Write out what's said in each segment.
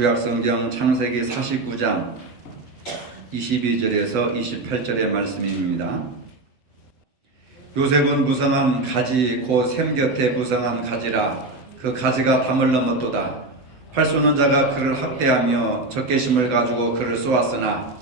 구약성경 창세기 49장 22절에서 28절의 말씀입니다. 요셉은 무성한 가지 곧 샘 곁에 무성한 가지라. 그 가지가 담을 넘었도다. 활 쏘는 자가 그를 학대하며 적개심을 가지고 그를 쏘았으나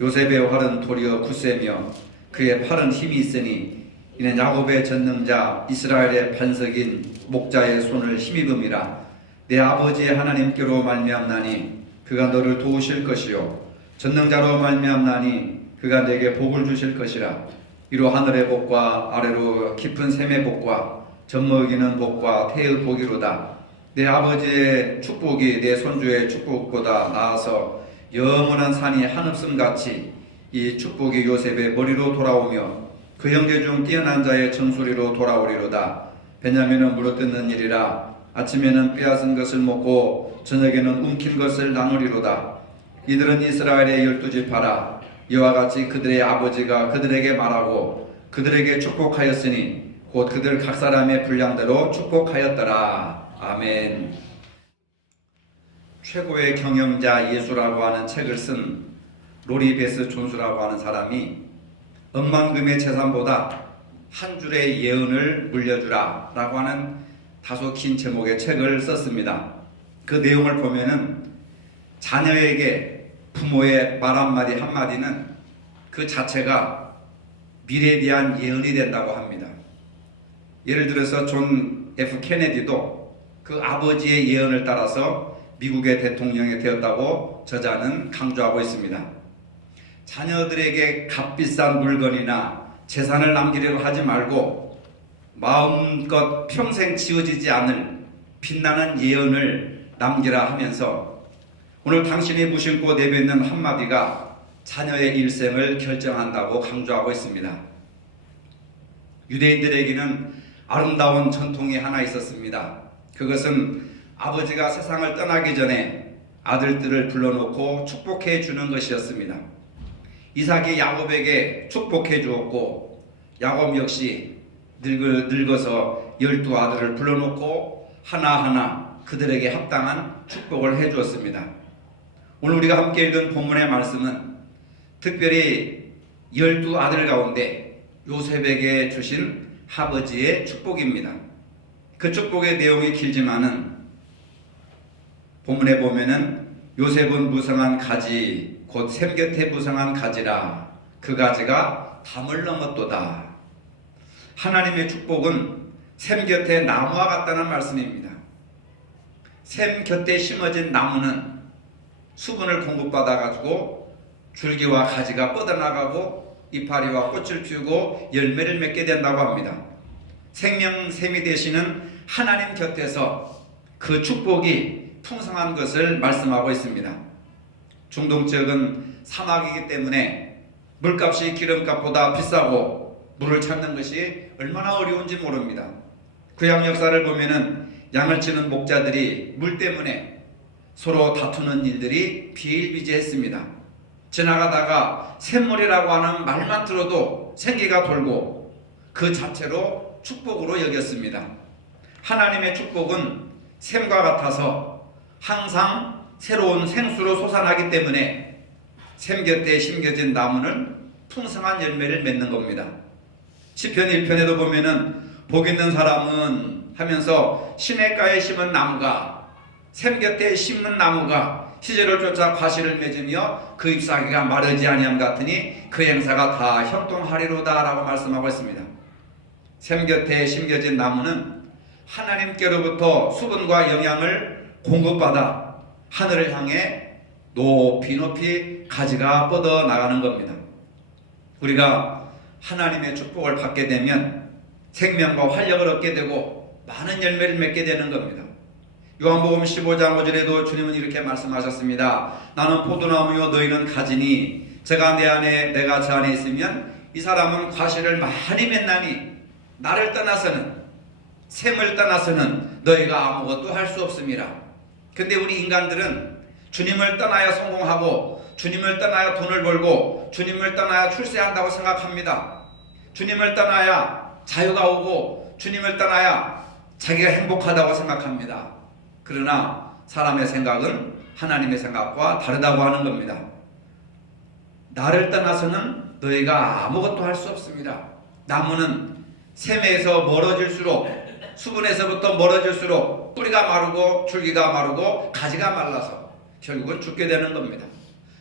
요셉의 활은 도리어 굳세며 그의 팔은 힘이 있으니 이는 야곱의 전능자 이스라엘의 반석인 목자의 손을 힘입음이라. 내 아버지의 하나님께로 말미암나니 그가 너를 도우실 것이요 전능자로 말미암나니 그가 내게 복을 주실 것이라. 위로 하늘의 복과 아래로 깊은 샘의 복과 젖먹이는 복과 태의 복이로다. 내 아버지의 축복이 내 손주의 축복보다 나아서 영원한 산이 한없음같이 이 축복이 요셉의 머리로 돌아오며 그 형제 중 뛰어난 자의 정수리로 돌아오리로다. 베냐민은 물어뜯는 일이라. 아침에는 빼앗은 것을 먹고 저녁에는 움킨 것을 나누리로다. 이들은 이스라엘의 12지파라. 이와 같이 그들의 아버지가 그들에게 말하고 그들에게 축복하였으니 곧 그들 각 사람의 분량대로 축복하였더라. 아멘. 최고의 경영자 예수라고 하는 책을 쓴 로리 베스 존스라고 하는 사람이 억만금의 재산보다 한 줄의 예언을 물려주라 라고 하는 다소 긴 제목의 책을 썼습니다. 그 내용을 보면은 자녀에게 부모의 말 한마디 한마디는 그 자체가 미래에 대한 예언이 된다고 합니다. 예를 들어서 존 F 케네디도 그 아버지의 예언을 따라서 미국의 대통령이 되었다고 저자는 강조하고 있습니다. 자녀들에게 값비싼 물건이나 재산을 남기려고 하지 말고 마음껏 평생 지워지지 않을 빛나는 예언을 남기라 하면서 오늘 당신이 무심코 내뱉는 한마디가 자녀의 일생을 결정한다고 강조하고 있습니다. 유대인들에게는 아름다운 전통이 하나 있었습니다. 그것은 아버지가 세상을 떠나기 전에 아들들을 불러놓고 축복해 주는 것이었습니다. 이삭이 야곱에게 축복해 주었고 야곱 역시 늙어서 12아들을 불러놓고 하나하나 그들에게 합당한 축복을 해 주었습니다. 오늘 우리가 함께 읽은 본문의 말씀은 특별히 12아들 가운데 요셉에게 주신 아버지의 축복입니다. 그 축복의 내용이 길지만은 본문에 보면은 요셉은 무성한 가지 곧 샘 곁에 무성한 가지라. 그 가지가 담을 넘었도다. 하나님의 축복은 샘 곁에 나무와 같다는 말씀입니다. 샘 곁에 심어진 나무는 수분을 공급받아 가지고 줄기와 가지가 뻗어나가고 이파리와 꽃을 피우고 열매를 맺게 된다고 합니다. 생명샘이 되시는 하나님 곁에서 그 축복이 풍성한 것을 말씀하고 있습니다. 중동 지역은 사막이기 때문에 물값이 기름값보다 비싸고 물을 찾는 것이 얼마나 어려운지 모릅니다. 구약 역사를 보면은 양을 치는 목자들이 물 때문에 서로 다투는 일들이 비일비재했습니다. 지나가다가 샘물이라고 하는 말만 들어도 생기가 돌고 그 자체로 축복으로 여겼습니다. 하나님의 축복은 샘과 같아서 항상 새로운 생수로 솟아나기 때문에 샘 곁에 심겨진 나무는 풍성한 열매를 맺는 겁니다. 시편 1편에도 보면은 복 있는 사람은 하면서 시냇가에 심은 나무가 샘 곁에 심는 나무가 시절을 쫓아 과실을 맺으며 그 잎사귀가 마르지 아니함 같으니 그 행사가 다 형통하리로다 라고 말씀하고 있습니다. 샘 곁에 심겨진 나무는 하나님께로부터 수분과 영양을 공급받아 하늘을 향해 높이 높이 가지가 뻗어 나가는 겁니다. 우리가 하나님의 축복을 받게 되면 생명과 활력을 얻게 되고 많은 열매를 맺게 되는 겁니다. 요한복음 15장 5절에도 주님은 이렇게 말씀하셨습니다. 나는 포도나무요 너희는 가지니 제가 내 안에 내가 저 안에 있으면 이 사람은 과실을 많이 맺나니 나를 떠나서는 샘을 떠나서는 너희가 아무것도 할 수 없습니다. 근데 우리 인간들은 주님을 떠나야 성공하고 주님을 떠나야 돈을 벌고 주님을 떠나야 출세한다고 생각합니다. 주님을 떠나야 자유가 오고 주님을 떠나야 자기가 행복하다고 생각합니다. 그러나 사람의 생각은 하나님의 생각과 다르다고 하는 겁니다. 나를 떠나서는 너희가 아무것도 할 수 없습니다. 나무는 샘에서 멀어질수록, 수분에서부터 멀어질수록 뿌리가 마르고 줄기가 마르고 가지가 말라서 결국은 죽게 되는 겁니다.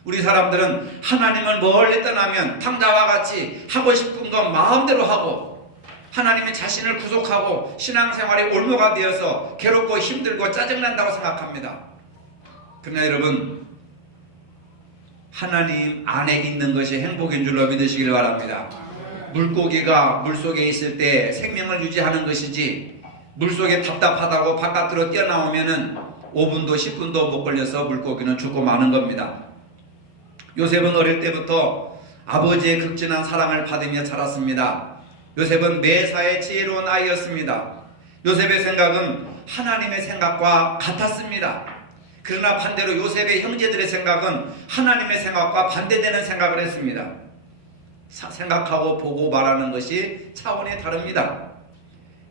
우리 사람들은 하나님을 멀리 떠나면 탕자와 같이 하고 싶은 것 마음대로 하고 하나님의 자신을 구속하고 신앙생활이 올무가 되어서 괴롭고 힘들고 짜증난다고 생각합니다. 그러나 여러분, 하나님 안에 있는 것이 행복인 줄로 믿으시길 바랍니다. 물고기가 물속에 있을 때 생명을 유지하는 것이지, 물속에 답답하다고 바깥으로 뛰어나오면은 5분도 10분도 못 걸려서 물고기는 죽고 마는 겁니다. 요셉은 어릴 때부터 아버지의 극진한 사랑을 받으며 자랐습니다. 요셉은 매사에 지혜로운 아이였습니다. 요셉의 생각은 하나님의 생각과 같았습니다. 그러나 반대로 요셉의 형제들의 생각은 하나님의 생각과 반대되는 생각을 했습니다. 생각하고 보고 말하는 것이 차원이 다릅니다.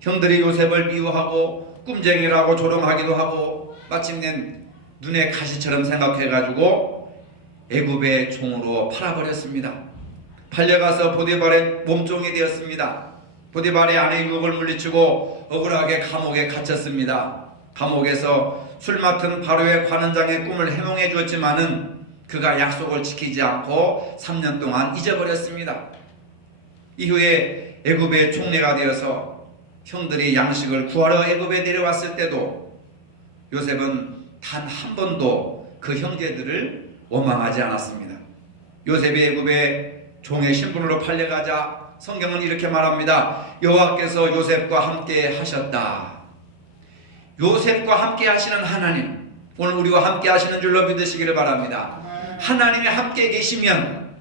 형들이 요셉을 미워하고 꿈쟁이라고 조롱하기도 하고 마침내 눈에 가시처럼 생각해가지고 애굽의 종으로 팔아버렸습니다. 팔려가서 보디발의 몸종이 되었습니다. 보디발의 아내 유혹을 물리치고 억울하게 감옥에 갇혔습니다. 감옥에서 술 맡은 바로의 관원장의 꿈을 해몽해 주었지만은 그가 약속을 지키지 않고 3년 동안 잊어버렸습니다. 이후에 애굽의 총리가 되어서 형들이 양식을 구하러 애굽에 내려왔을 때도 요셉은 단 한 번도 그 형제들을 원망하지 않았습니다. 요셉이 애굽의 종의 신분으로 팔려가자 성경은 이렇게 말합니다. 여호와께서 요셉과 함께 하셨다. 요셉과 함께 하시는 하나님, 오늘 우리와 함께 하시는 줄로 믿으시기를 바랍니다. 하나님이 함께 계시면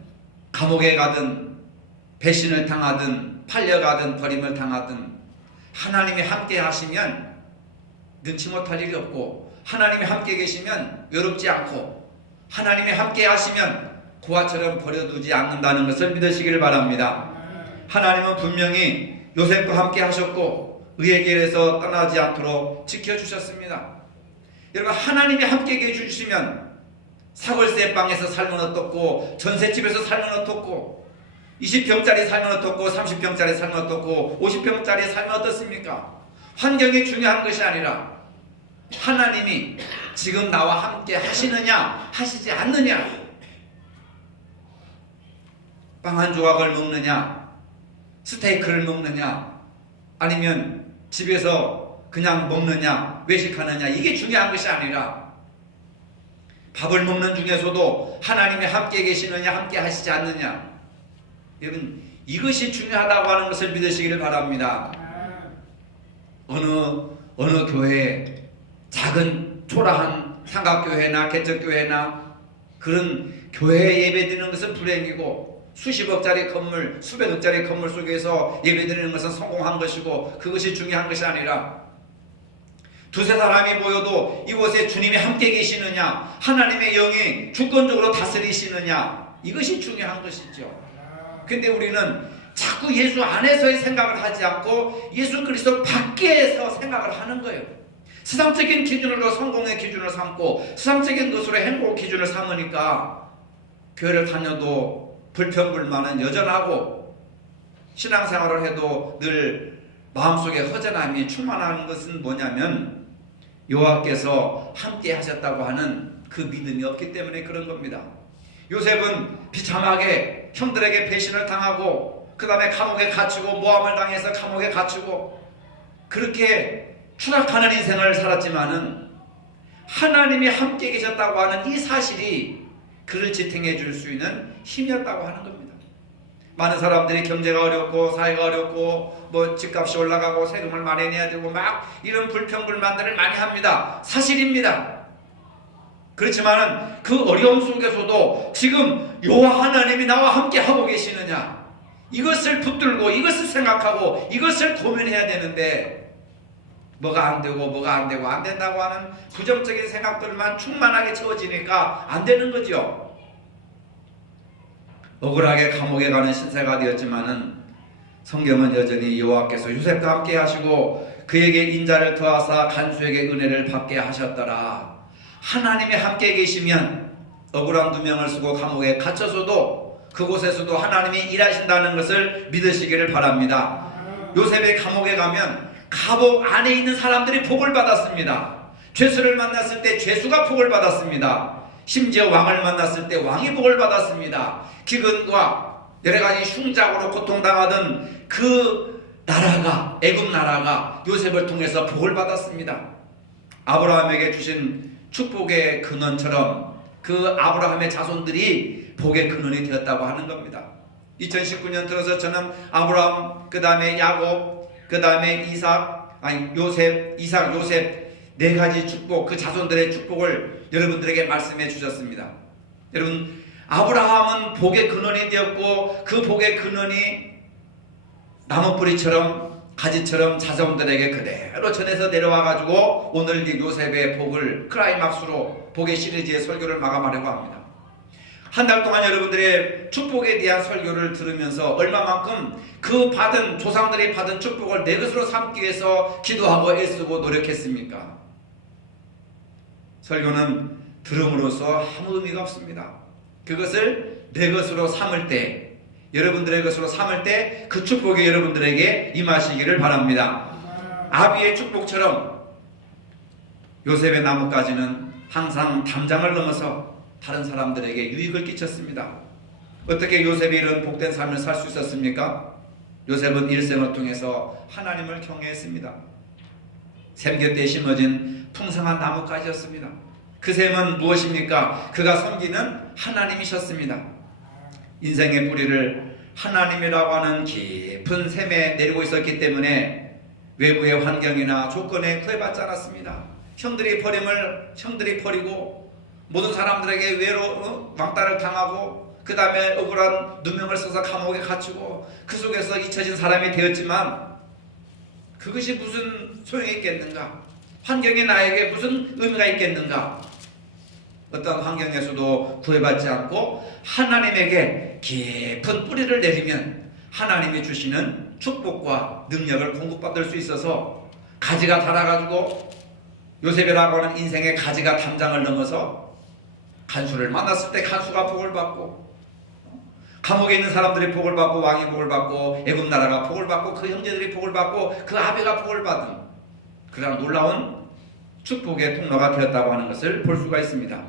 감옥에 가든 배신을 당하든 팔려가든 버림을 당하든 하나님이 함께 하시면 능치 못할 일이 없고, 하나님이 함께 계시면 외롭지 않고, 하나님이 함께 하시면 고아처럼 버려두지 않는다는 것을 믿으시기를 바랍니다. 하나님은 분명히 요셉과 함께 하셨고 의의 길에서 떠나지 않도록 지켜주셨습니다. 여러분, 하나님이 함께 해주시면 사골세 방에서 살면 어떻고, 전셋집에서 살면 어떻고, 20평짜리 살면 어떻고, 30평짜리 살면 어떻고, 50평짜리 살면 어떻습니까? 환경이 중요한 것이 아니라 하나님이 지금 나와 함께 하시느냐 하시지 않느냐, 빵 한 조각을 먹느냐, 스테이크를 먹느냐, 아니면 집에서 그냥 먹느냐, 외식하느냐, 이게 중요한 것이 아니라 밥을 먹는 중에서도 하나님이 함께 계시느냐 함께 하시지 않느냐, 여러분 이것이 중요하다고 하는 것을 믿으시기를 바랍니다. 어느 교회, 작은 초라한 삼각교회나 개척교회나 그런 교회에 예배드리는 것은 불행이고, 수십억짜리 건물, 수백억짜리 건물 속에서 예배드리는 것은 성공한 것이고 그것이 중요한 것이 아니라 두세 사람이 모여도 이곳에 주님이 함께 계시느냐, 하나님의 영이 주권적으로 다스리시느냐, 이것이 중요한 것이죠. 근데 우리는 자꾸 예수 안에서의 생각을 하지 않고 예수 그리스도 밖에서 생각을 하는 거예요. 세상적인 기준으로 성공의 기준을 삼고 세상적인 것으로 행복 기준을 삼으니까 교회를 다녀도 불평불만은 여전하고 신앙생활을 해도 늘 마음속에 허전함이 충만한 것은 뭐냐면 여호와께서 함께 하셨다고 하는 그 믿음이 없기 때문에 그런 겁니다. 요셉은 비참하게 형들에게 배신을 당하고 그 다음에 감옥에 갇히고 모함을 당해서 감옥에 갇히고 그렇게 추락하는 인생을 살았지만은 하나님이 함께 계셨다고 하는 이 사실이 그를 지탱해 줄 수 있는 힘이었다고 하는 겁니다. 많은 사람들이 경제가 어렵고 사회가 어렵고 뭐 집값이 올라가고 세금을 많이 내야 되고 막 이런 불평불만들을 많이 합니다. 사실입니다. 그렇지만은 그 어려움 속에서도 지금 여호와 하나님이 나와 함께 하고 계시느냐, 이것을 붙들고 이것을 생각하고 이것을 고민해야 되는데 뭐가 안 되고 뭐가 안 되고 안 된다고 하는 부정적인 생각들만 충만하게 채워지니까 안 되는 거죠. 억울하게 감옥에 가는 신세가 되었지만은 성경은 여전히 여호와께서 요셉과 함께 하시고 그에게 인자를 더하사 간수에게 은혜를 받게 하셨더라. 하나님이 함께 계시면 억울한 누명을 쓰고 감옥에 갇혀서도 그곳에서도 하나님이 일하신다는 것을 믿으시기를 바랍니다. 요셉의 감옥에 가면 감옥 안에 있는 사람들이 복을 받았습니다. 죄수를 만났을 때 죄수가 복을 받았습니다. 심지어 왕을 만났을 때 왕이 복을 받았습니다. 기근과 여러가지 흉작으로 고통당하던 그 나라가, 애굽 나라가 요셉을 통해서 복을 받았습니다. 아브라함에게 주신 축복의 근원처럼 그 아브라함의 자손들이 복의 근원이 되었다고 하는 겁니다. 2019년 들어서 저는 아브라함, 그 다음에 야곱, 그 다음에 이삭, 요셉 네 가지 축복, 그 자손들의 축복을 여러분들에게 말씀해 주셨습니다. 여러분, 아브라함은 복의 근원이 되었고 그 복의 근원이 나무뿌리처럼 가지처럼 자손들에게 그대로 전해서 내려와 가지고 오늘 이 요셉의 복을 클라이막스로 복의 시리즈의 설교를 마감하려고 합니다. 한 달 동안 여러분들의 축복에 대한 설교를 들으면서 얼마만큼 그 받은 조상들이 받은 축복을 내 것으로 삼기 위해서 기도하고 애쓰고 노력했습니까? 설교는 들음으로써 아무 의미가 없습니다. 그것을 내 것으로 삼을 때, 여러분들의 것으로 삼을 때 그 축복이 여러분들에게 임하시기를 바랍니다. 아비의 축복처럼 요셉의 나뭇가지는 항상 담장을 넘어서 다른 사람들에게 유익을 끼쳤습니다. 어떻게 요셉이 이런 복된 삶을 살 수 있었습니까? 요셉은 일생을 통해서 하나님을 경외했습니다. 샘 곁에 심어진 풍성한 나뭇가지였습니다. 그 샘은 무엇입니까? 그가 섬기는 하나님이셨습니다. 인생의 뿌리를 하나님이라고 하는 깊은 샘에 내리고 있었기 때문에 외부의 환경이나 조건에 구애받지 않았습니다. 형들이 버리고 모든 사람들에게 왕따를 당하고 그 다음에 억울한 누명을 써서 감옥에 갇히고 그 속에서 잊혀진 사람이 되었지만 그것이 무슨 소용이 있겠는가? 환경이 나에게 무슨 의미가 있겠는가? 어떤 환경에서도 구애받지 않고 하나님에게 깊은 뿌리를 내리면 하나님이 주시는 축복과 능력을 공급받을 수 있어서 가지가 달아가지고 요셉이라고 하는 인생의 가지가 담장을 넘어서 간수를 만났을 때 간수가 복을 받고 감옥에 있는 사람들이 복을 받고 왕이 복을 받고 애굽 나라가 복을 받고 그 형제들이 복을 받고 그 아비가 복을 받은 그런 놀라운 축복의 통로가 되었다고 하는 것을 볼 수가 있습니다.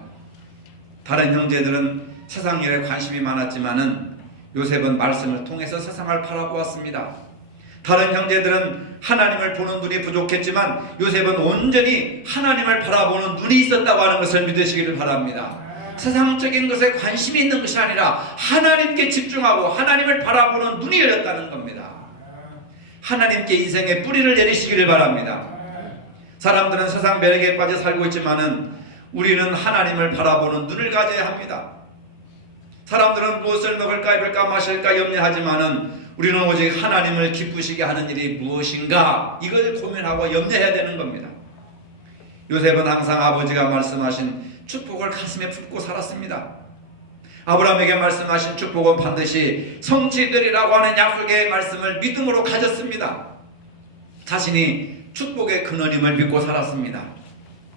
다른 형제들은 세상 일에 관심이 많았지만은 요셉은 말씀을 통해서 세상을 바라보았습니다. 다른 형제들은 하나님을 보는 눈이 부족했지만 요셉은 온전히 하나님을 바라보는 눈이 있었다고 하는 것을 믿으시기를 바랍니다. 세상적인 것에 관심이 있는 것이 아니라 하나님께 집중하고 하나님을 바라보는 눈이 열렸다는 겁니다. 하나님께 인생의 뿌리를 내리시기를 바랍니다. 사람들은 세상 매력에 빠져 살고 있지만은 우리는 하나님을 바라보는 눈을 가져야 합니다. 사람들은 무엇을 먹을까 입을까 마실까 염려하지만은 우리는 오직 하나님을 기쁘시게 하는 일이 무엇인가 이걸 고민하고 염려해야 되는 겁니다. 요셉은 항상 아버지가 말씀하신 축복을 가슴에 품고 살았습니다. 아브라함에게 말씀하신 축복은 반드시 성취되리라고 하는 약속의 말씀을 믿음으로 가졌습니다. 자신이 축복의 근원임을 믿고 살았습니다.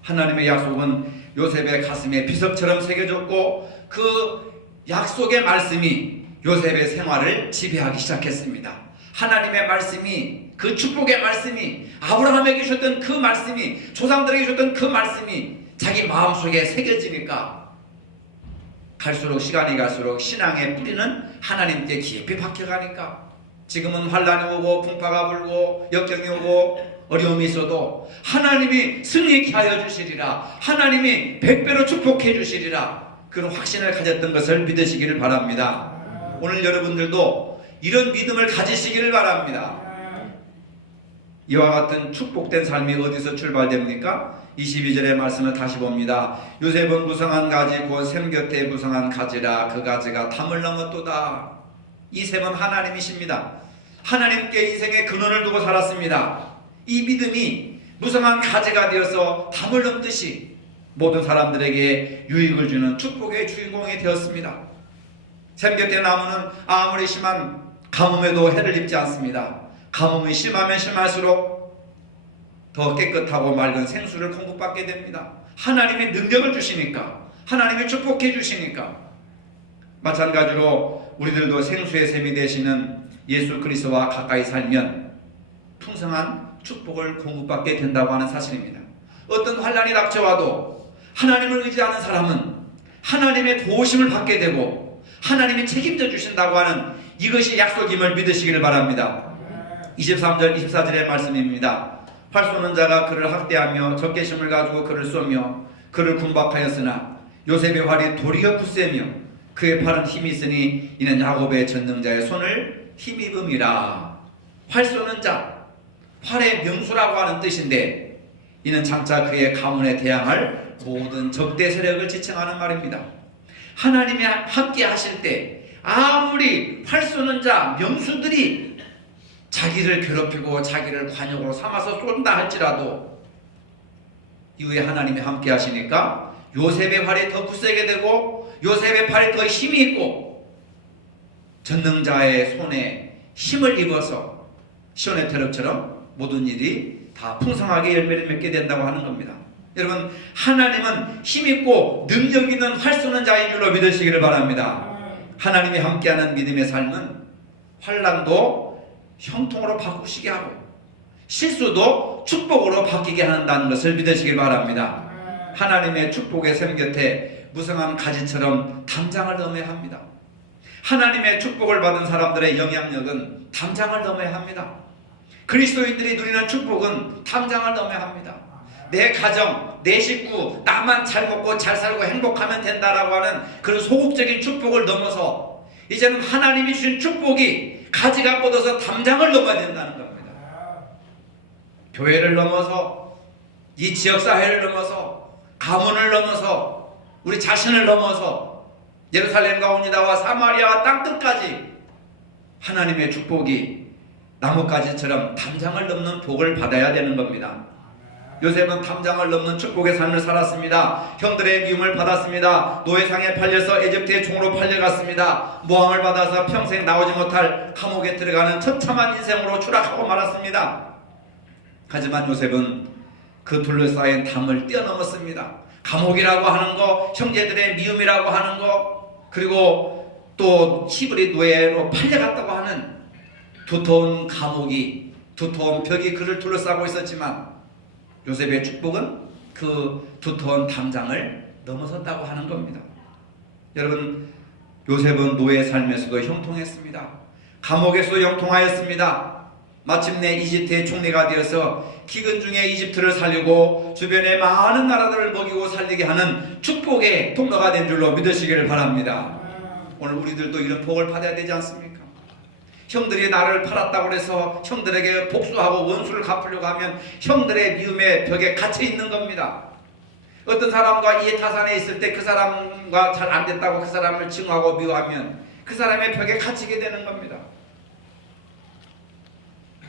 하나님의 약속은 요셉의 가슴에 비석처럼 새겨졌고 그 약속의 말씀이 요셉의 생활을 지배하기 시작했습니다. 하나님의 말씀이, 그 축복의 말씀이, 아브라함에게 주셨던 그 말씀이, 조상들에게 주셨던 그 말씀이 자기 마음속에 새겨지니까 시간이 갈수록 신앙의 뿌리는 하나님께 깊이 박혀가니까 지금은 환란이 오고 풍파가 불고 역경이 오고 어려움이 있어도 하나님이 승리케 하여 주시리라, 하나님이 100배로 축복해 주시리라, 그런 확신을 가졌던 것을 믿으시기를 바랍니다. 오늘 여러분들도 이런 믿음을 가지시기를 바랍니다. 이와 같은 축복된 삶이 어디서 출발됩니까? 22절의 말씀을 다시 봅니다. 요셉은 무성한 가지 곧 샘 곁에 무성한 가지라, 그 가지가 담을 넘었도다. 이 샘은 하나님이십니다. 하나님께 인생의 근원을 두고 살았습니다. 이 믿음이 무성한 가지가 되어서 담을 넘듯이 모든 사람들에게 유익을 주는 축복의 주인공이 되었습니다. 샘 곁의 나무는 아무리 심한 가뭄에도 해를 입지 않습니다. 가뭄이 심하면 심할수록 더 깨끗하고 맑은 생수를 공급받게 됩니다. 하나님의 능력을 주시니까, 하나님이 축복해 주시니까. 마찬가지로 우리들도 생수의 샘이 되시는 예수 그리스도와 가까이 살면 풍성한 축복을 공급받게 된다고 하는 사실입니다. 어떤 환난이 닥쳐와도 하나님을 의지하는 사람은 하나님의 도우심을 받게 되고 하나님이 책임져 주신다고 하는 이것이 약속임을 믿으시기를 바랍니다. 23절 24절의 말씀입니다. 활 쏘는 자가 그를 학대하며 적개심을 가지고 그를 쏘며 그를 군박하였으나 요셉의 활이 도리어 굳세며 그의 팔은 힘이 있으니 이는 야곱의 전능자의 손을 힘입음이라. 활 쏘는 자, 활의 명수라고 하는 뜻인데 이는 장차 그의 가문에 대항할 모든 적대 세력을 지칭하는 말입니다. 하나님이 함께 하실 때 아무리 활 쏘는 자, 명수들이 자기를 괴롭히고 자기를 관역으로 삼아서 쏜다 할지라도 이후에 하나님이 함께 하시니까 요셉의 활이 더 굳세게 되고 요셉의 팔이 더 힘이 있고 전능자의 손에 힘을 입어서 시온의 태력처럼 모든 일이 다 풍성하게 열매를 맺게 된다고 하는 겁니다. 여러분, 하나님은 힘있고 능력 있는 활 쏘는 자인 줄로 믿으시기를 바랍니다. 하나님이 함께하는 믿음의 삶은 환난도 형통으로 바꾸시게 하고 실수도 축복으로 바뀌게 한다는 것을 믿으시길 바랍니다. 하나님의 축복의 샘 곁에 무성한 가지처럼 담장을 넘어야 합니다. 하나님의 축복을 받은 사람들의 영향력은 담장을 넘어야 합니다. 그리스도인들이 누리는 축복은 담장을 넘어야 합니다. 내 가정, 내 식구, 나만 잘 먹고 잘 살고 행복하면 된다라고 하는 그런 소극적인 축복을 넘어서 이제는 하나님이 주신 축복이 가지가 뻗어서 담장을 넘어야 된다는 겁니다. 교회를 넘어서 이 지역사회를 넘어서 가문을 넘어서 우리 자신을 넘어서 예루살렘과 오니다와 사마리아와 땅끝까지 하나님의 축복이 나뭇가지처럼 담장을 넘는 복을 받아야 되는 겁니다. 요셉은 담장을 넘는 축복의 삶을 살았습니다. 형들의 미움을 받았습니다. 노예상에 팔려서 에집트의 종으로 팔려갔습니다. 모함을 받아서 평생 나오지 못할 감옥에 들어가는 처참한 인생으로 추락하고 말았습니다. 하지만 요셉은 그 둘러싸인 담을 뛰어넘었습니다. 감옥이라고 하는 거, 형제들의 미움이라고 하는 거, 그리고 또 히브리 노예로 팔려갔다고 하는 두터운 감옥이, 두터운 벽이 그를 둘러싸고 있었지만 요셉의 축복은 그 두터운 담장을 넘어섰다고 하는 겁니다. 여러분, 요셉은 노예 삶에서도 형통했습니다. 감옥에서도 형통하였습니다. 마침내 이집트의 총리가 되어서 기근 중에 이집트를 살리고 주변의 많은 나라들을 먹이고 살리게 하는 축복의 통로가 된 줄로 믿으시기를 바랍니다. 오늘 우리들도 이런 복을 받아야 되지 않습니까? 형들이 나를 팔았다고 해서 형들에게 복수하고 원수를 갚으려고 하면 형들의 미움의 벽에 갇혀 있는 겁니다. 어떤 사람과 이해타산에 있을 때 그 사람과 잘 안 됐다고 그 사람을 증오하고 미워하면 그 사람의 벽에 갇히게 되는 겁니다.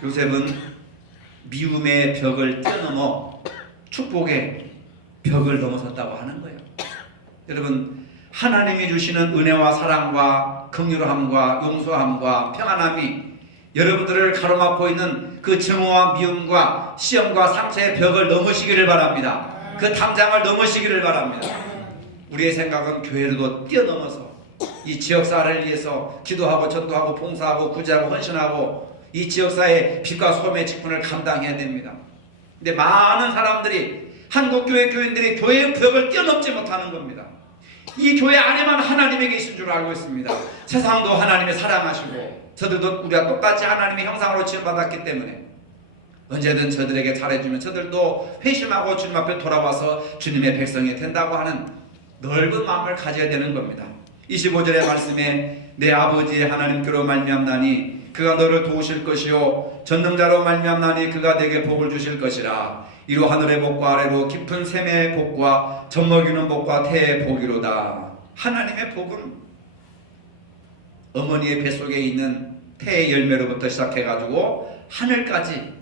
요셉은 미움의 벽을 뛰어넘어 축복의 벽을 넘어섰다고 하는 거예요. 여러분, 하나님이 주시는 은혜와 사랑과 긍휼함과 용서함과 평안함이 여러분들을 가로막고 있는 그 증오와 미움과 시험과 상처의 벽을 넘으시기를 바랍니다. 그 담장을 넘으시기를 바랍니다. 우리의 생각은 교회로도 뛰어넘어서 이 지역사회를 위해서 기도하고 전도하고 봉사하고 구제하고 헌신하고 이 지역사회의 빛과 소금의 직분을 감당해야 됩니다. 근데 많은 사람들이 한국교회 교인들이 교회의 벽을 뛰어넘지 못하는 겁니다. 이 교회 안에만 하나님이 계신 줄 알고 있습니다. 세상도 하나님이 사랑하시고 저들도 우리가 똑같이 하나님의 형상으로 지음받았기 때문에 언제든 저들에게 잘해주면 저들도 회심하고 주님 앞에 돌아와서 주님의 백성이 된다고 하는 넓은 마음을 가져야 되는 겁니다. 25절의 말씀에 내 아버지 하나님께로 말미암나니 그가 너를 도우실 것이요 전능자로 말미암나니 그가 내게 복을 주실 것이라. 이로 하늘의 복과 아래로 깊은 샘의 복과 젖먹이는 복과 태의 복이로다. 하나님의 복은 어머니의 뱃속에 있는 태의 열매로부터 시작해가지고 하늘까지,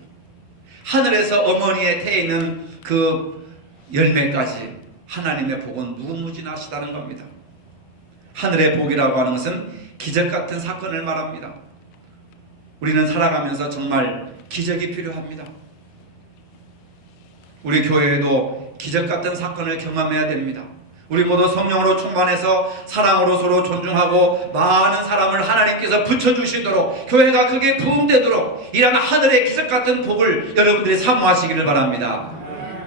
하늘에서 어머니의 태에 있는 그 열매까지 하나님의 복은 무궁무진하시다는 겁니다. 하늘의 복이라고 하는 것은 기적 같은 사건을 말합니다. 우리는 살아가면서 정말 기적이 필요합니다. 우리 교회에도 기적 같은 사건을 경험해야 됩니다. 우리 모두 성령으로 충만해서 사랑으로 서로 존중하고 많은 사람을 하나님께서 붙여주시도록, 교회가 그게 부흥되도록 이러한 하늘의 기적 같은 복을 여러분들이 사모하시기를 바랍니다.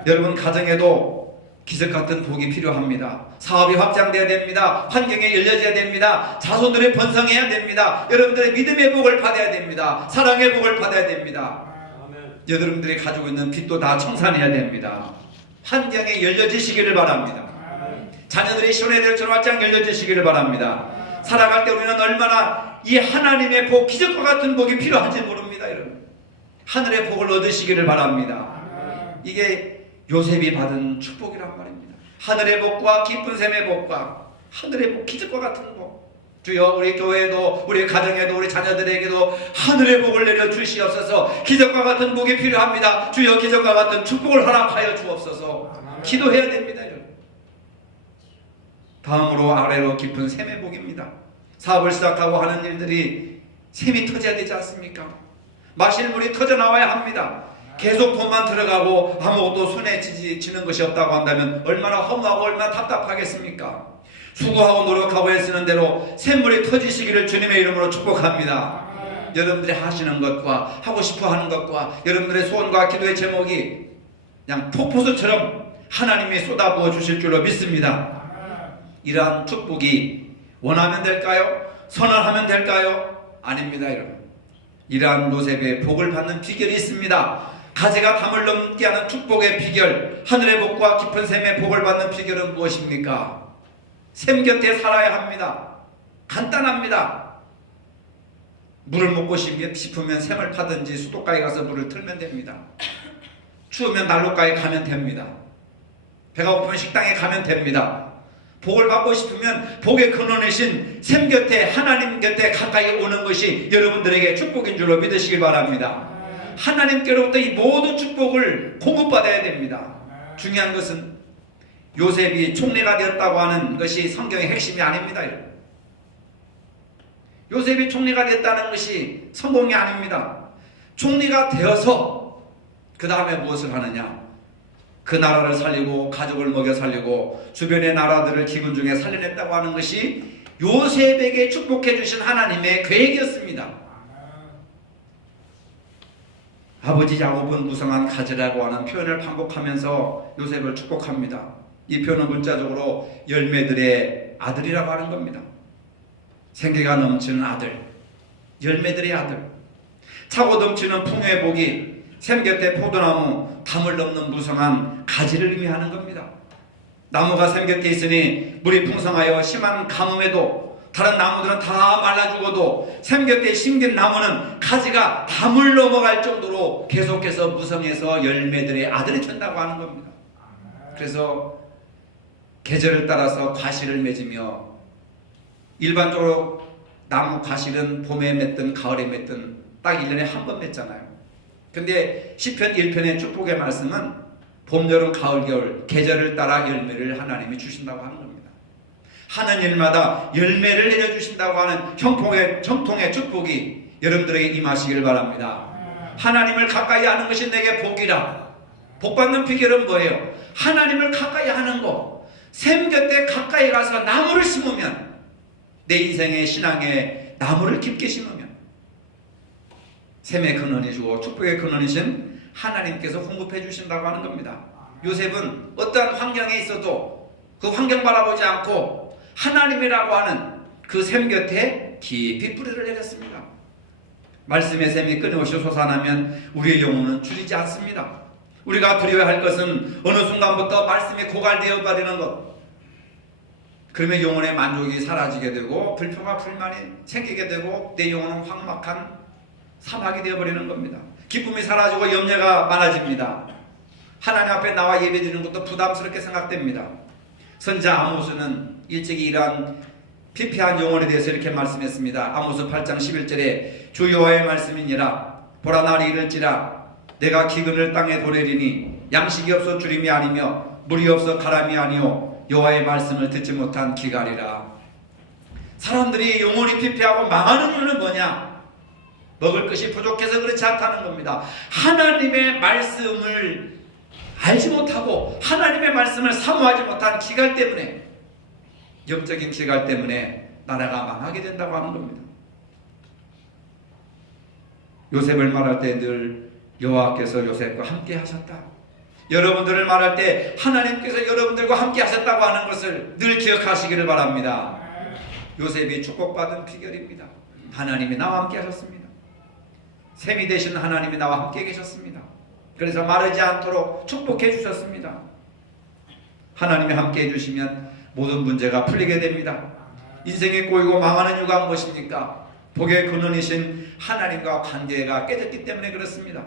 여러분 가정에도 기적 같은 복이 필요합니다. 사업이 확장돼야 됩니다. 환경이 열려져야 됩니다. 자손들이 번성해야 됩니다. 여러분들의 믿음의 복을 받아야 됩니다. 사랑의 복을 받아야 됩니다. 여러분들이 가지고 있는 빚도 다 청산해야 됩니다. 환경이 열려지시기를 바랍니다. 자녀들이 시온의 대처럼 활짝 열려지시기를 바랍니다. 살아갈 때 우리는 얼마나 이 하나님의 복, 기적과 같은 복이 필요한지 모릅니다. 여러분, 하늘의 복을 얻으시기를 바랍니다. 이게 요셉이 받은 축복이란 말입니다. 하늘의 복과 깊은 샘의 복과 하늘의 복, 기적과 같은 복. 주여, 우리 교회에도 우리 가정에도 우리 자녀들에게도 하늘의 복을 내려 주시옵소서. 기적과 같은 복이 필요합니다. 주여, 기적과 같은 축복을 허락하여 주옵소서. 기도해야 됩니다. 여러분. 다음으로 아래로 깊은 샘의 복입니다. 사업을 시작하고 하는 일들이 샘이 터져야 되지 않습니까? 마실 물이 터져 나와야 합니다. 계속 돈만 들어가고 아무것도 손에 쥐는 것이 없다고 한다면 얼마나 허무하고 얼마나 답답하겠습니까? 수고하고 노력하고 애쓰는 대로 샘물이 터지시기를 주님의 이름으로 축복합니다. 여러분들이 하시는 것과 하고 싶어 하는 것과 여러분들의 소원과 기도의 제목이 그냥 폭포수처럼 하나님이 쏟아부어 주실 줄로 믿습니다. 이러한 축복이 원하면 될까요? 선언하면 될까요? 아닙니다. 여러분, 이러한 요셉의 복을 받는 비결이 있습니다. 가지가 담을 넘게 하는 축복의 비결, 하늘의 복과 깊은 샘의 복을 받는 비결은 무엇입니까? 샘 곁에 살아야 합니다. 간단합니다. 물을 먹고 싶으면 샘을 파든지 수도가에 가서 물을 틀면 됩니다. 추우면 난로가에 가면 됩니다. 배가 고프면 식당에 가면 됩니다. 복을 받고 싶으면 복의 근원이신 샘 곁에, 하나님 곁에 가까이 오는 것이 여러분들에게 축복인 줄로 믿으시길 바랍니다. 하나님께로부터 이 모든 축복을 공급받아야 됩니다. 중요한 것은 요셉이 총리가 되었다고 하는 것이 성경의 핵심이 아닙니다. 요셉이 총리가 됐다는 것이 성공이 아닙니다. 총리가 되어서 그 다음에 무엇을 하느냐? 그 나라를 살리고 가족을 먹여 살리고 주변의 나라들을 기근 중에 살려냈다고 하는 것이 요셉에게 축복해 주신 하나님의 계획이었습니다. 아버지 야곱은 무성한 가지라고 하는 표현을 반복하면서 요셉을 축복합니다. 이 표현은 문자적으로 열매들의 아들이라고 하는 겁니다. 생기가 넘치는 아들, 열매들의 아들, 차고 넘치는 풍요의 복이 샘 곁에 포도나무, 담을 넘는 무성한 가지를 의미하는 겁니다. 나무가 샘 곁에 있으니 물이 풍성하여 심한 가뭄에도 다른 나무들은 다 말라 죽어도 샘 곁에 심긴 나무는 가지가 담을 넘어갈 정도로 계속해서 무성해서 열매들의 아들이 된다고 하는 겁니다. 그래서 계절을 따라서 과실을 맺으며, 일반적으로 나무 과실은 봄에 맺든 가을에 맺든 딱 1년에 한 번 맺잖아요. 근데 시편 1편의 축복의 말씀은 봄, 여름, 가을, 겨울 계절을 따라 열매를 하나님이 주신다고 하는 겁니다. 하는 일마다 열매를 내려주신다고 하는 정통의 축복이 여러분들에게 임하시길 바랍니다. 하나님을 가까이 하는 것이 내게 복이라. 복받는 비결은 뭐예요? 하나님을 가까이 하는 거. 샘 곁에 가까이 가서 나무를 심으면, 내 인생의 신앙의 나무를 깊게 심으면 샘의 근원이시고 축복의 근원이신 하나님께서 공급해 주신다고 하는 겁니다. 요셉은 어떠한 환경에 있어도 그 환경 바라보지 않고 하나님이라고 하는 그 샘 곁에 깊이 뿌리를 내렸습니다. 말씀의 샘이 끊임없이 솟아나면 우리의 영혼은 줄이지 않습니다. 우리가 두려워할 것은 어느 순간부터 말씀이 고갈되어 버리는 것. 그러면 영혼의 만족이 사라지게 되고 불평과 불만이 생기게 되고 내 영혼은 황막한 사막이 되어버리는 겁니다. 기쁨이 사라지고 염려가 많아집니다. 하나님 앞에 나와 예배드리는 것도 부담스럽게 생각됩니다. 선지자 아모스는 일찍이 이러한 피폐한 영혼에 대해서 이렇게 말씀했습니다. 아모스 8장 11절에 주 여호와의 말씀이니라. 보라, 날이 이를지라. 내가 기근을 땅에 보내리니 양식이 없어 주림이 아니며 물이 없어 가람이 아니요 여호와의 말씀을 듣지 못한 기갈이라. 사람들이 영혼이 피폐하고 망하는 이유는 뭐냐? 먹을 것이 부족해서 그렇지 않다는 겁니다. 하나님의 말씀을 알지 못하고 하나님의 말씀을 사모하지 못한 기갈 때문에, 영적인 기갈 때문에 나라가 망하게 된다고 하는 겁니다. 요셉을 말할 때 늘 여호와께서 요셉과 함께 하셨다. 여러분들을 말할 때 하나님께서 여러분들과 함께 하셨다고 하는 것을 늘 기억하시기를 바랍니다. 요셉이 축복받은 비결입니다. 하나님이 나와 함께 하셨습니다. 샘이 되신 하나님이 나와 함께 계셨습니다. 그래서 마르지 않도록 축복해 주셨습니다. 하나님이 함께 해주시면 모든 문제가 풀리게 됩니다. 인생이 꼬이고 망하는 이유가 무엇입니까? 복의 근원이신 하나님과 관계가 깨졌기 때문에 그렇습니다.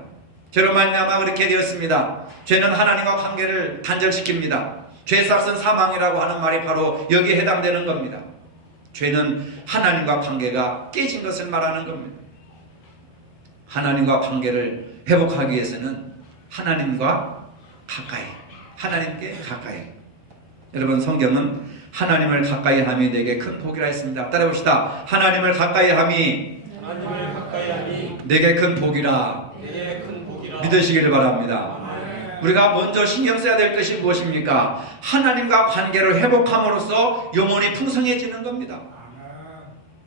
죄로 말미암아 그렇게 되었습니다. 죄는 하나님과 관계를 단절시킵니다. 죄 삭은 사망이라고 하는 말이 바로 여기에 해당되는 겁니다. 죄는 하나님과 관계가 깨진 것을 말하는 겁니다. 하나님과 관계를 회복하기 위해서는 하나님과 가까이, 하나님께 가까이. 여러분, 성경은 하나님을 가까이 함이 내게 큰 복이라 했습니다. 따라봅시다. 하나님을 가까이 함이 내게 큰 복이라. 믿으시기를 바랍니다. 우리가 먼저 신경 써야 될 것이 무엇입니까? 하나님과 관계를 회복함으로써 영혼이 풍성해지는 겁니다.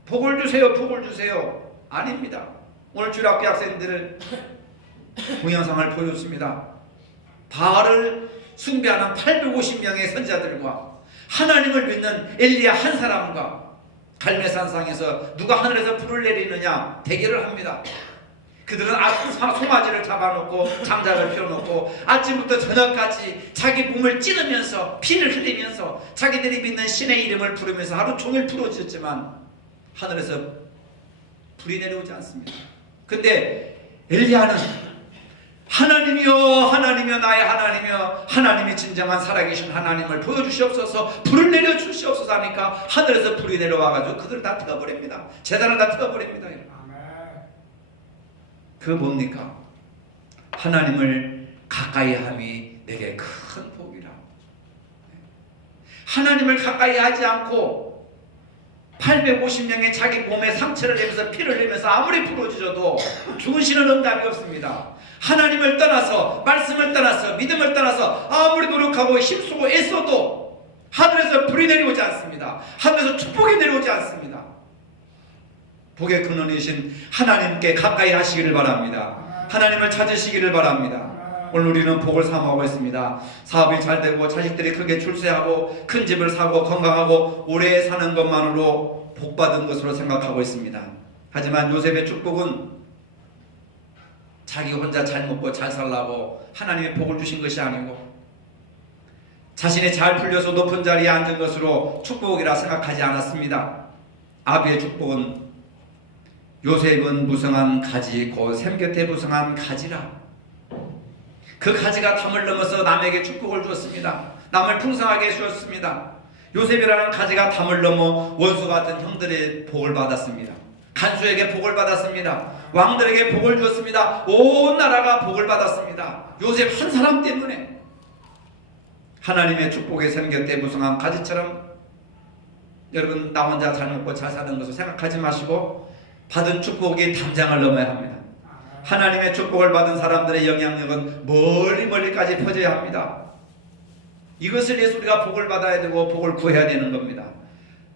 복을 주세요, 복을 주세요. 아닙니다. 오늘 주일학교 학생들을 동영상을 보여줬습니다. 바알을 숭배하는 850명의 선지자들과 하나님을 믿는 엘리야 한 사람과 갈멜산상에서 누가 하늘에서 불을 내리느냐 대결을 합니다. 그들은 송아지를 잡아놓고 장작을 피워놓고 아침부터 저녁까지 자기 몸을 찌르면서 피를 흘리면서 자기들이 믿는 신의 이름을 부르면서 하루 종일 부러졌지만 하늘에서 불이 내려오지 않습니다. 근데 엘리야는 하나님이여, 하나님이여, 나의 하나님이여, 하나님이 진정한 살아계신 하나님을 보여주시옵소서, 불을 내려주시옵소서 하니까 하늘에서 불이 내려와가지고 그들을 다 태워버립니다. 제단을 다 태워버립니다. 그 뭡니까? 하나님을 가까이 함이 내게 큰 복이라. 하나님을 가까이 하지 않고 850명의 자기 몸에 상처를 내면서 피를 내면서 아무리 부러지셔도 죽으시는 응답이 없습니다. 하나님을 떠나서, 말씀을 떠나서, 믿음을 떠나서 아무리 노력하고 힘쓰고 애써도 하늘에서 불이 내려오지 않습니다. 하늘에서 축복이 내려오지 않습니다. 복의 근원이신 하나님께 가까이 하시기를 바랍니다. 하나님을 찾으시기를 바랍니다. 오늘 우리는 복을 사모하고 있습니다. 사업이 잘 되고 자식들이 크게 출세하고 큰 집을 사고 건강하고 오래 사는 것만으로 복받은 것으로 생각하고 있습니다. 하지만 요셉의 축복은 자기 혼자 잘 먹고 잘 살라고 하나님의 복을 주신 것이 아니고 자신이 잘 풀려서 높은 자리에 앉은 것으로 축복이라 생각하지 않았습니다. 아비의 축복은 요셉은 무성한 가지 곧 샘 곁에 무성한 가지라. 그 가지가 담을 넘어서 남에게 축복을 주었습니다. 남을 풍성하게 해주었습니다. 요셉이라는 가지가 담을 넘어 원수 같은 형들의 복을 받았습니다. 간수에게 복을 받았습니다. 왕들에게 복을 주었습니다. 온 나라가 복을 받았습니다. 요셉 한 사람 때문에. 하나님의 축복의 샘 곁에 무성한 가지처럼 여러분, 나 혼자 잘 먹고 잘 사는 것을 생각하지 마시고 받은 축복이 담장을 넘어야 합니다. 하나님의 축복을 받은 사람들의 영향력은 멀리 멀리까지 퍼져야 합니다. 이것을 위해서 우리가 복을 받아야 되고 복을 구해야 되는 겁니다.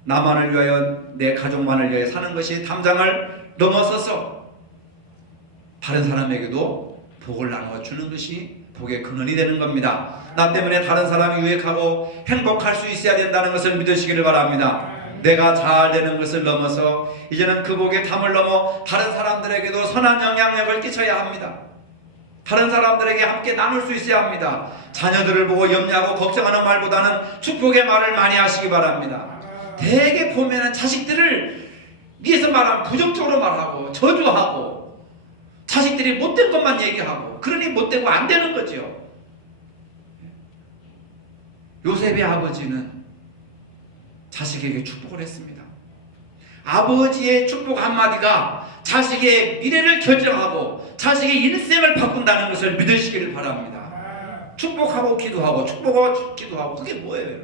나만을 위하여, 내 가족만을 위하여 사는 것이 담장을 넘어서서 다른 사람에게도 복을 나눠주는 것이 복의 근원이 되는 겁니다. 나 때문에 다른 사람이 유익하고 행복할 수 있어야 된다는 것을 믿으시기를 바랍니다. 내가 잘 되는 것을 넘어서 이제는 그 복의 담을 넘어 다른 사람들에게도 선한 영향력을 끼쳐야 합니다. 다른 사람들에게 함께 나눌 수 있어야 합니다. 자녀들을 보고 염려하고 걱정하는 말보다는 축복의 말을 많이 하시기 바랍니다. 대개 보면은 자식들을 위해서 말하면 부정적으로 말하고 저주하고 자식들이 못된 것만 얘기하고 그러니 못되고 안 되는 거죠. 요셉의 아버지는 자식에게 축복을 했습니다. 아버지의 축복 한마디가 자식의 미래를 결정하고 자식의 인생을 바꾼다는 것을 믿으시기를 바랍니다. 축복하고 기도하고 축복하고 기도하고 그게 뭐예요?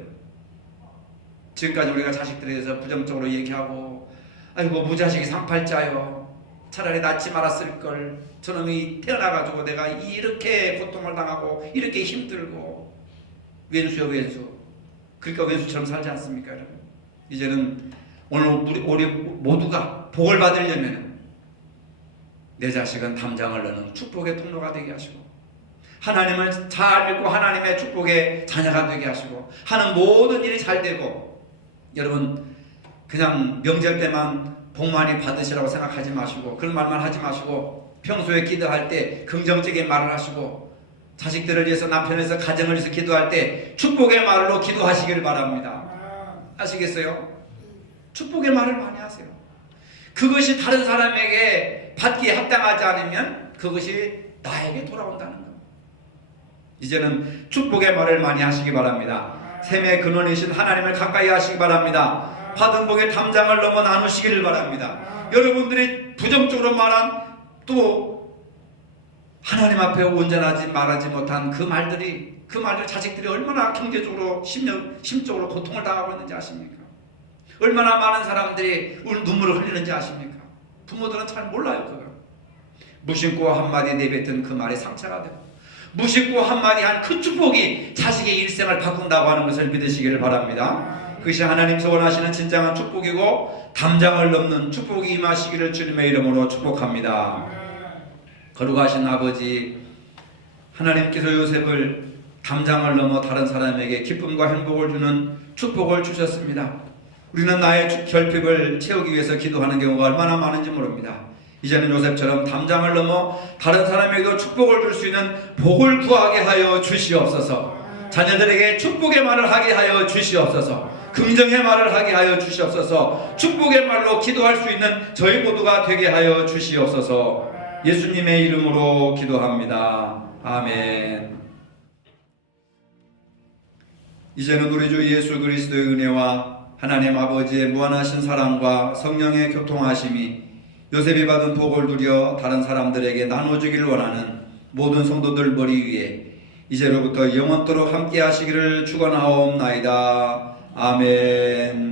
지금까지 우리가 자식들에 대해서 부정적으로 얘기하고 아이고 무자식이 상팔자요, 차라리 낳지 말았을 걸. 저놈이 태어나가지고 내가 이렇게 고통을 당하고 이렇게 힘들고. 왼수요 왼수. 그러니까 왼수처럼 살지 않습니까 여러분? 이제는 오늘 우리 모두가 복을 받으려면 내 자식은 담장을 넣는 축복의 통로가 되게 하시고, 하나님을 잘 믿고 하나님의 축복의 자녀가 되게 하시고, 하는 모든 일이 잘 되고. 여러분, 그냥 명절 때만 복 많이 받으시라고 생각하지 마시고, 그런 말만 하지 마시고, 평소에 기도할 때 긍정적인 말을 하시고, 자식들을 위해서, 남편을 위해서, 가정을 위해서 기도할 때 축복의 말로 기도하시기를 바랍니다. 아시겠어요? 축복의 말을 많이 하세요. 그것이 다른 사람에게 받기에 합당하지 않으면 그것이 나에게 돌아온다는 것. 이제는 축복의 말을 많이 하시기 바랍니다. 샘의 근원이신 하나님을 가까이 하시기 바랍니다. 받은 복의 담장을 넘어 나누시기를 바랍니다. 여러분들이 부정적으로 말한, 또 하나님 앞에 온전하지 말하지 못한 그 말들 자식들이 얼마나 경제적으로 심적으로 고통을 당하고 있는지 아십니까? 얼마나 많은 사람들이 눈물을 흘리는지 아십니까? 부모들은 잘 몰라요. 그걸. 무심코 한마디 내뱉은 그 말에 상처가 되고, 무심코 한마디 한 그 축복이 자식의 일생을 바꾼다고 하는 것을 믿으시기를 바랍니다. 그것이 하나님 소원하시는 진정한 축복이고, 담장을 넘는 축복이 임하시기를 주님의 이름으로 축복합니다. 거룩하신 아버지, 하나님께서 요셉을 담장을 넘어 다른 사람에게 기쁨과 행복을 주는 축복을 주셨습니다. 우리는 나의 결핍을 채우기 위해서 기도하는 경우가 얼마나 많은지 모릅니다. 이제는 요셉처럼 담장을 넘어 다른 사람에게도 축복을 줄 수 있는 복을 구하게 하여 주시옵소서. 자녀들에게 축복의 말을 하게 하여 주시옵소서. 긍정의 말을 하게 하여 주시옵소서. 축복의 말로 기도할 수 있는 저희 모두가 되게 하여 주시옵소서. 예수님의 이름으로 기도합니다. 아멘. 이제는 우리 주 예수 그리스도의 은혜와 하나님 아버지의 무한하신 사랑과 성령의 교통하심이 요셉이 받은 복을 누려 다른 사람들에게 나눠주기를 원하는 모든 성도들 머리 위에 이제로부터 영원토록 함께 하시기를 축원하옵나이다. 아멘.